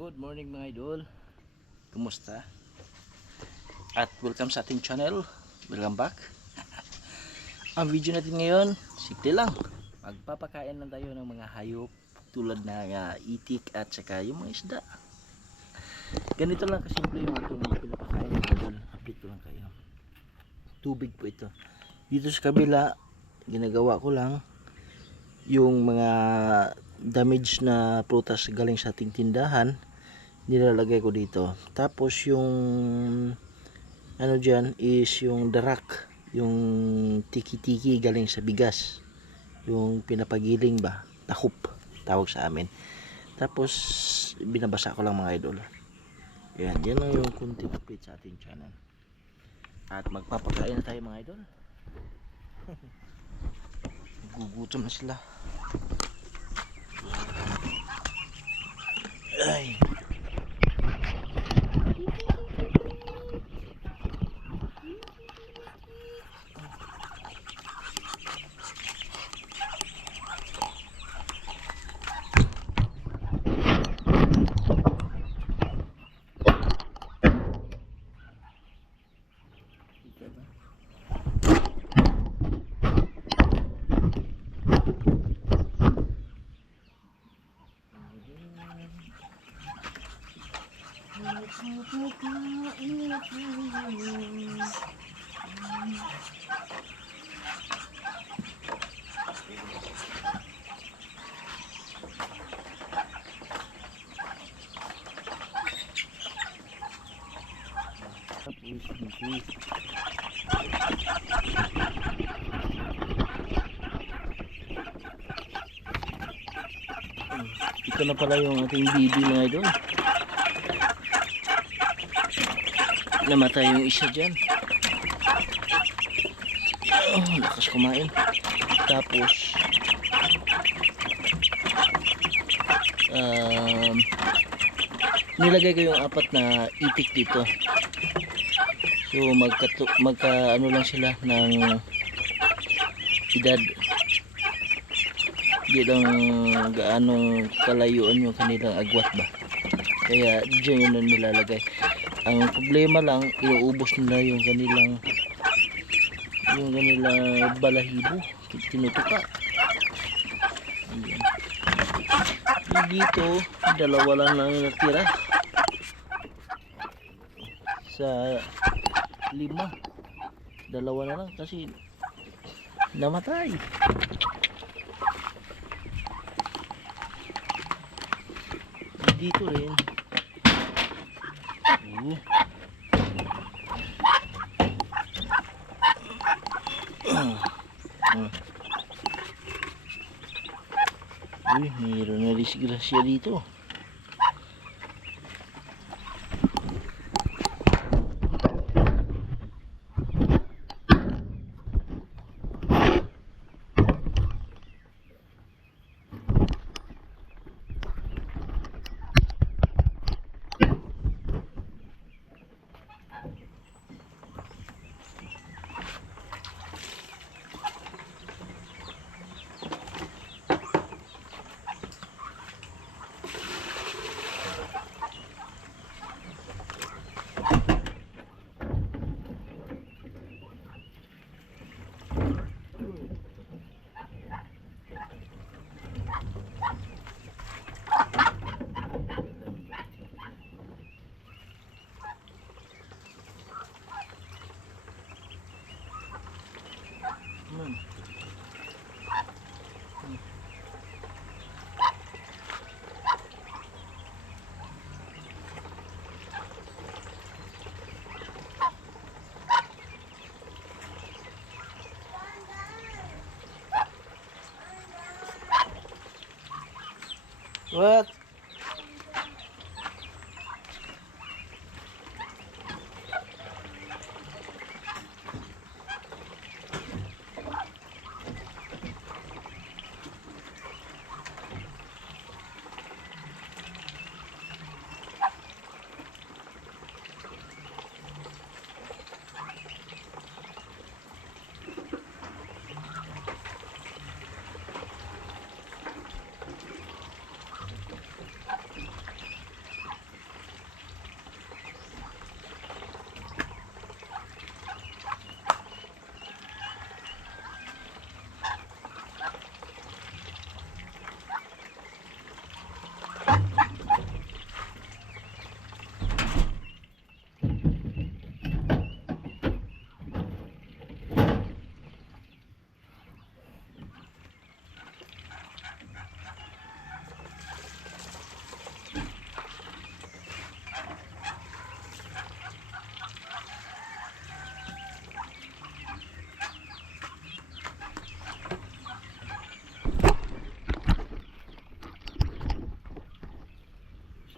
Good morning mga idol. Kumusta? At welcome sa ating channel. Welcome back. Ang video natin ngayon, simple lang. Magpapakain lang tayo ng mga hayop tulad na itik at saka yung mga isda. Ganito lang kasimple yung ating pinapakain mga idol. Update ko lang kayo. Tubig po ito. Dito sa kabila, ginagawa ko lang yung mga damage na prutas galing sa ating tindahan, nilalagay ko dito. Tapos yung ano dyan is yung darak, yung tiki-tiki galing sa bigas, yung pinapagiling ba, takup tawag sa amin. Tapos binabasa ko lang mga idol. Yan lang yung kunti update sa ating channel. At magpapakain na tayo mga idol. Gugutom na sila. Ay. Ito na pala yung ating bibi mga idol. Namatay yung isa dyan. Lakas kumain. Tapos nilagay ko yung apat na itik dito. So magka ano lang sila ng edad. Hindi lang gaanong kalayuan yung kanilang agwat ba. Kaya dyan yun ang nilalagay. Ang problema lang, inuubos nila yung kanilang balahibo. Tinutuka. Ayan. Dito, dalawa lang natira sa 5. Dalawa na lang kasi namatay. Dito rin. Uy, mayroon na disgrasya dito. What?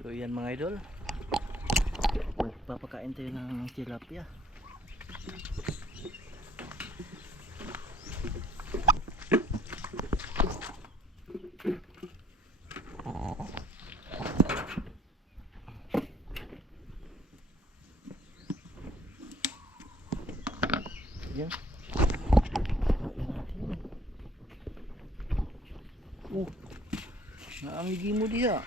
So yan mga idol, magpapakain tayo ng tilapia. Yan. Naamigi mo diha.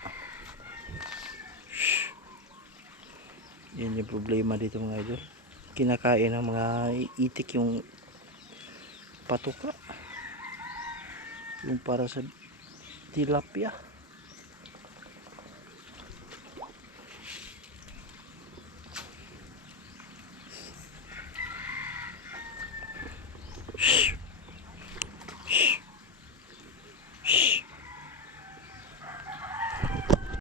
Yan yung problema dito mga idol. Kinakain ng mga itik yung patuka. Yung para sa tilapia.